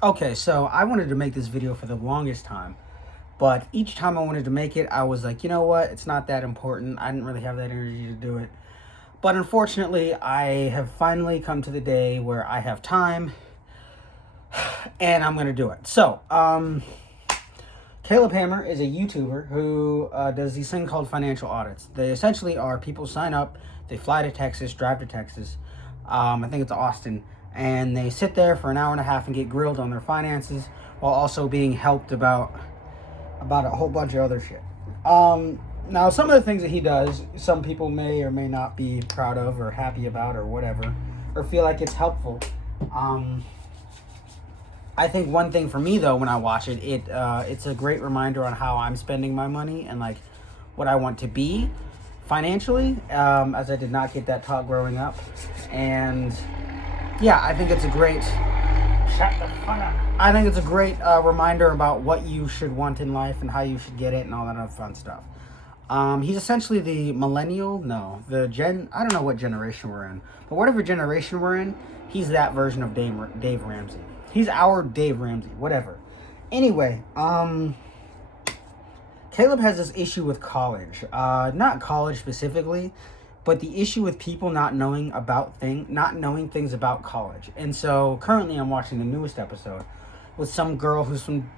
Okay, so I wanted to make this video for the longest time, but each time I wanted to make it, I was like, you know what? It's not that important. I didn't really have that energy to do it. But unfortunately, I have finally come to the day where I have time and I'm going to do it. Caleb Hammer is a YouTuber who does these things called financial audits. They essentially are people sign up, they fly to Texas, drive to Texas. I think it's Austin, and they sit there for an hour and a half and get grilled on their finances while also being helped about a whole bunch of other shit. Now, some of the things that he does, some people may or may not be proud of or happy about or whatever, or feel like it's helpful. I think one thing for me though, when I watch it, it's a great reminder on how I'm spending my money and like what I want to be financially, as I did not get that taught growing up, and yeah, I think it's a great. Shut the fuck up. I think it's a great reminder about what you should want in life and how you should get it and all that other fun stuff. He's essentially the millennial, no, the gen. I don't know what generation we're in, but whatever generation we're in, he's that version of Dave Ramsey. He's our Dave Ramsey, whatever. Anyway, Caleb has this issue with college. Not college specifically, but the issue with people not knowing things about college. And so currently I'm watching the newest episode with some girl who's from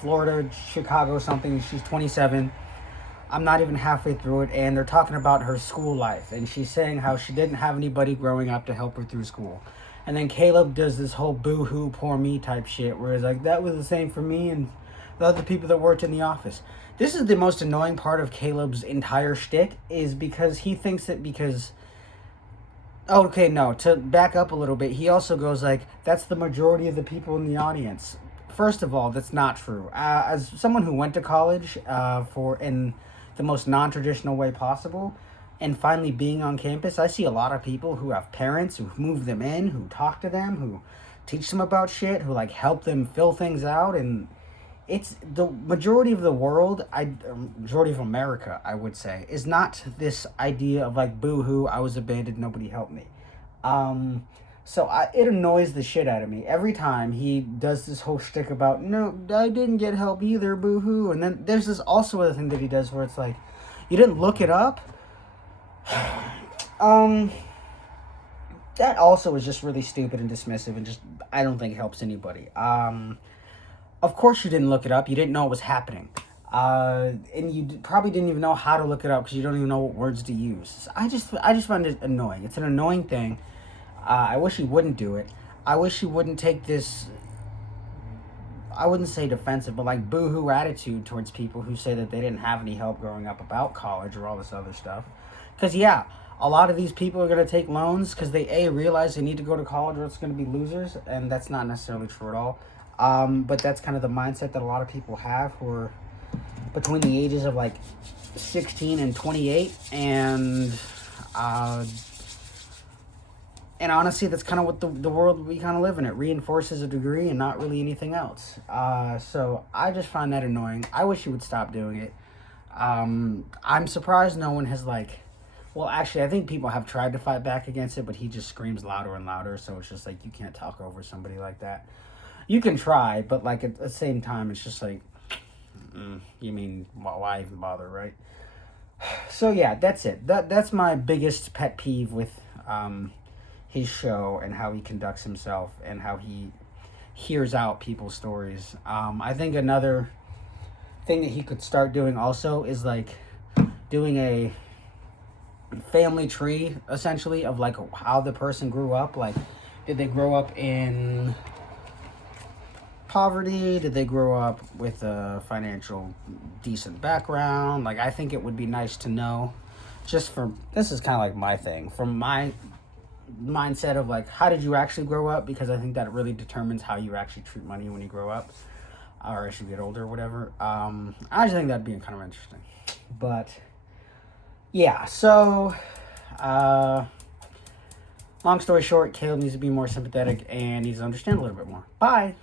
Florida, Chicago, something. She's 27. I'm not even halfway through it, and they're talking about her school life, and she's saying how she didn't have anybody growing up to help her through school. And then Caleb does this whole boo-hoo, poor me type shit, where it's like, that was the same for me and the other people that worked in the office. This is the most annoying part of Caleb's entire shtick, is because he thinks that because... Okay, no, to back up a little bit, he also goes like, that's the majority of the people in the audience. First of all, that's not true. As someone who went to college in the most non-traditional way possible, and finally being on campus, I see a lot of people who have parents who move them in, who talk to them, who teach them about shit, who like help them fill things out, and it's the majority of the world, majority of America, I would say, is not this idea of like, boo-hoo, I was abandoned, nobody helped me. It annoys the shit out of me every time he does this whole shtick about, no, I didn't get help either, boo-hoo. And then there's this also other thing that he does where it's like, you didn't look it up? That also is just really stupid and dismissive and just, I don't think helps anybody. Of course you didn't look it up. You didn't know it was happening. And you probably didn't even know how to look it up because you don't even know what words to use. I just find it annoying. It's an annoying thing. I wish he wouldn't do it. I wish he wouldn't take this, I wouldn't say defensive, but like boo-hoo attitude towards people who say that they didn't have any help growing up about college or all this other stuff. Because yeah, a lot of these people are going to take loans because they realize they need to go to college or it's going to be losers, and that's not necessarily true at all. But that's kind of the mindset that a lot of people have who are between the ages of like 16 and 28, and honestly, that's kind of what the world we kind of live in. It reinforces a degree and not really anything else. So I just find that annoying. I wish he would stop doing it. I'm surprised no one has like... Well, actually, I think people have tried to fight back against it, but he just screams louder and louder, so it's just like, you can't talk over somebody like that. You can try, but like at the same time, it's just like, you mean, why even bother, right? So yeah, that's it. That's my biggest pet peeve with his show and how he conducts himself and how he hears out people's stories. I think another thing that he could start doing also is like doing a family tree, essentially, of like how the person grew up. Like, did they grow up in poverty? Did they grow up with a financial decent background? Like, I think it would be nice to know, just for, this is kind of like my thing, from my mindset of like, how did you actually grow up? Because I think that really determines how you actually treat money when you grow up, or as you get older or whatever. I just think that'd be kind of interesting. But yeah, so long story short, Caleb needs to be more sympathetic and needs to understand a little bit more. Bye.